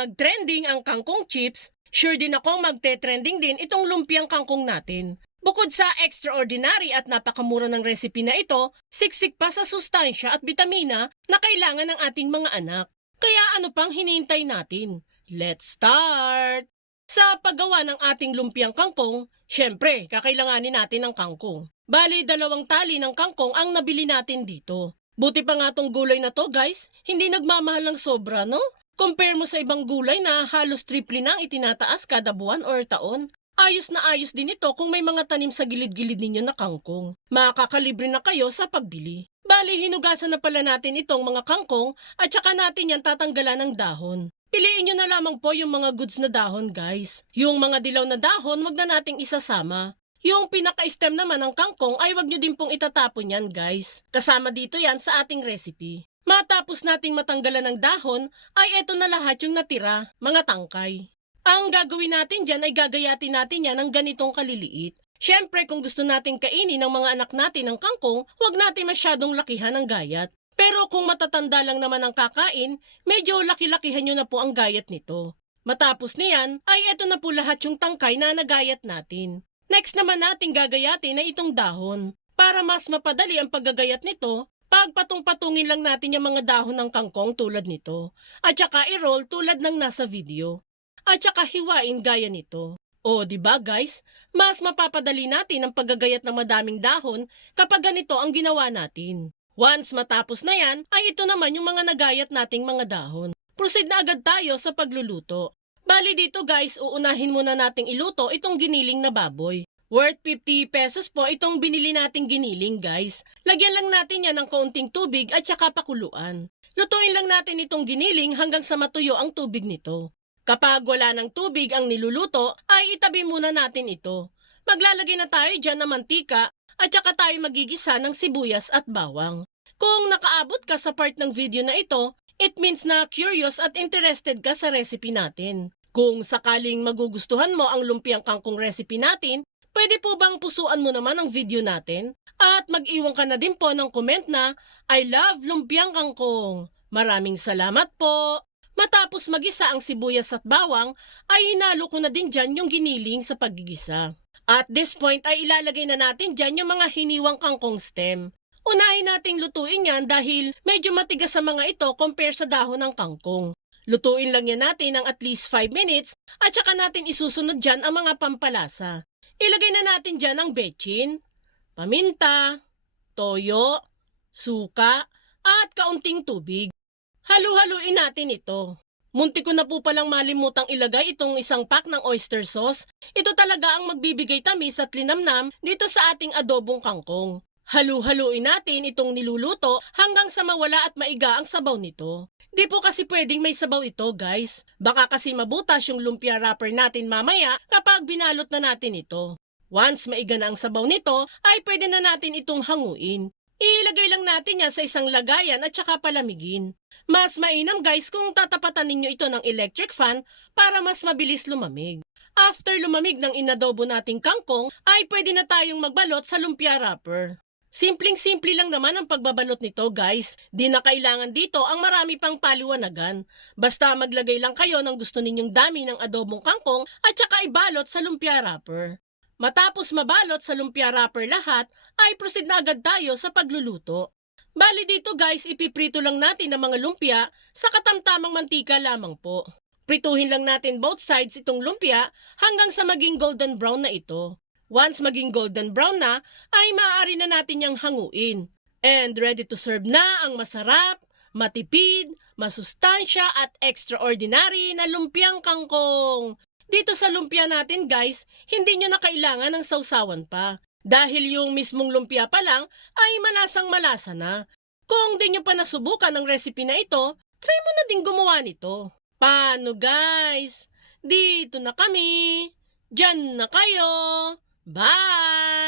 nag-trending ang kangkong chips, sure din akong magte-trending din itong lumpiang kangkong natin. Bukod sa extraordinary at napakamura ng recipe na ito, siksik pa sa sustansya at bitamina na kailangan ng ating mga anak. Kaya ano pang hinihintay natin? Let's start! Sa paggawa ng ating lumpiang kangkong, syempre, kakailanganin natin ng kangkong. Bali, dalawang tali ng kangkong ang nabili natin dito. Buti pa nga tong gulay na to, guys. Hindi nagmamahal ng sobra, no? Compare mo sa ibang gulay na halos triple na ang itinataas kada buwan or taon. Ayos na ayos din ito kung may mga tanim sa gilid-gilid ninyo na kangkong. Makakalibre na kayo sa pagbili. Bali, hinugasan na pala natin itong mga kangkong at saka natin yan tatanggalan ng dahon. Piliin nyo na lamang po yung mga goods na dahon, guys. Yung mga dilaw na dahon, wag na nating isasama. Yung pinaka-stem naman ng kangkong ay wag nyo din pong itatapon yan, guys. Kasama dito yan sa ating recipe. Matapos nating matanggalan ng dahon, ay eto na lahat yung natira, mga tangkay. Ang gagawin natin dyan ay gagayatin natin yan ng ganitong kaliliit. Siyempre, kung gusto nating kainin ng mga anak natin ng kangkong, huwag natin masyadong lakihan ng gayat. Pero kung matatanda lang naman ang kakain, medyo laki-lakihan nyo na po ang gayat nito. Matapos niyan, ay eto na po lahat yung tangkay na nagayat natin. Next naman nating gagayatin na itong dahon. Para mas mapadali ang paggagayat nito, pagpatong-patungin lang natin yung mga dahon ng kangkong tulad nito. At saka i-roll tulad ng nasa video. At saka hiwain gaya nito. O, di ba guys? Mas mapapadali natin ang paggagayat ng madaming dahon kapag ganito ang ginawa natin. Once matapos na yan, ay ito naman yung mga nagayat nating mga dahon. Proceed na agad tayo sa pagluluto. Bali dito guys, uunahin muna nating iluto itong giniling na baboy. Worth 50 pesos po itong binili nating giniling guys. Lagyan lang natin yan ng kaunting tubig at saka pakuluan. Lutuin lang natin itong giniling hanggang sa matuyo ang tubig nito. Kapag wala ng tubig ang niluluto, ay itabi muna natin ito. Maglalagay na tayo dyan ng mantika at saka tayo magigisa ng sibuyas at bawang. Kung nakaabot ka sa part ng video na ito, it means na curious at interested ka sa recipe natin. Kung sakaling magugustuhan mo ang lumpiang kangkong recipe natin, pwede po bang pusuan mo naman ang video natin? At mag-iwan ka na din po ng comment na, I love lumpiang kangkong. Maraming salamat po! Matapos magisa ang sibuyas at bawang, ay hinalo ko na din dyan yung giniling sa paggigisa. At this point ay ilalagay na natin dyan yung mga hiniwang kangkong stem. Unahin nating lutuin yan dahil medyo matigas sa mga ito compare sa dahon ng kangkong. Lutuin lang yan natin ng at least 5 minutes at saka natin isusunod dyan ang mga pampalasa. Ilagay na natin dyan ang bechin, paminta, toyo, suka, at kaunting tubig. Halu-haluin natin ito. Munti ko na po palang malimutang ilagay itong isang pack ng oyster sauce. Ito talaga ang magbibigay tamis at linamnam dito sa ating adobong kangkong. Halu-haluin natin itong niluluto hanggang sa mawala at maiga ang sabaw nito. Di po kasi pwedeng may sabaw ito guys. Baka kasi mabutas yung lumpia wrapper natin mamaya kapag binalot na natin ito. Once maiga na ang sabaw nito, ay pwede na natin itong hanguin. Ilagay lang natin yan sa isang lagayan at saka palamigin. Mas mainam guys kung tatapatan ninyo ito ng electric fan para mas mabilis lumamig. After lumamig ng inadobo nating kangkong, ay pwede na tayong magbalot sa lumpia wrapper. Simpleng-simple lang naman ang pagbabalot nito guys. Di na kailangan dito ang marami pang paliwanagan. Basta maglagay lang kayo ng gusto ninyong dami ng adobong kangkong at saka ibalot sa lumpia wrapper. Matapos mabalot sa lumpia wrapper lahat, ay proceed na agad tayo sa pagluluto. Bali dito guys, ipiprito lang natin ang mga lumpia sa katamtamang mantika lamang po. Prituhin lang natin both sides itong lumpia hanggang sa maging golden brown na ito. Once maging golden brown na, ay maaari na natin niyang hanguin. And ready to serve na ang masarap, matipid, masustansya at extraordinary na lumpiang kangkong. Dito sa lumpia natin guys, hindi nyo na kailangan ng sausawan pa. Dahil yung mismong lumpia pa lang ay malasang malasa na. Kung di nyo pa nasubukan ang recipe na ito, try mo na din gumawa nito. Paano guys? Dito na kami. Diyan na kayo. Bye!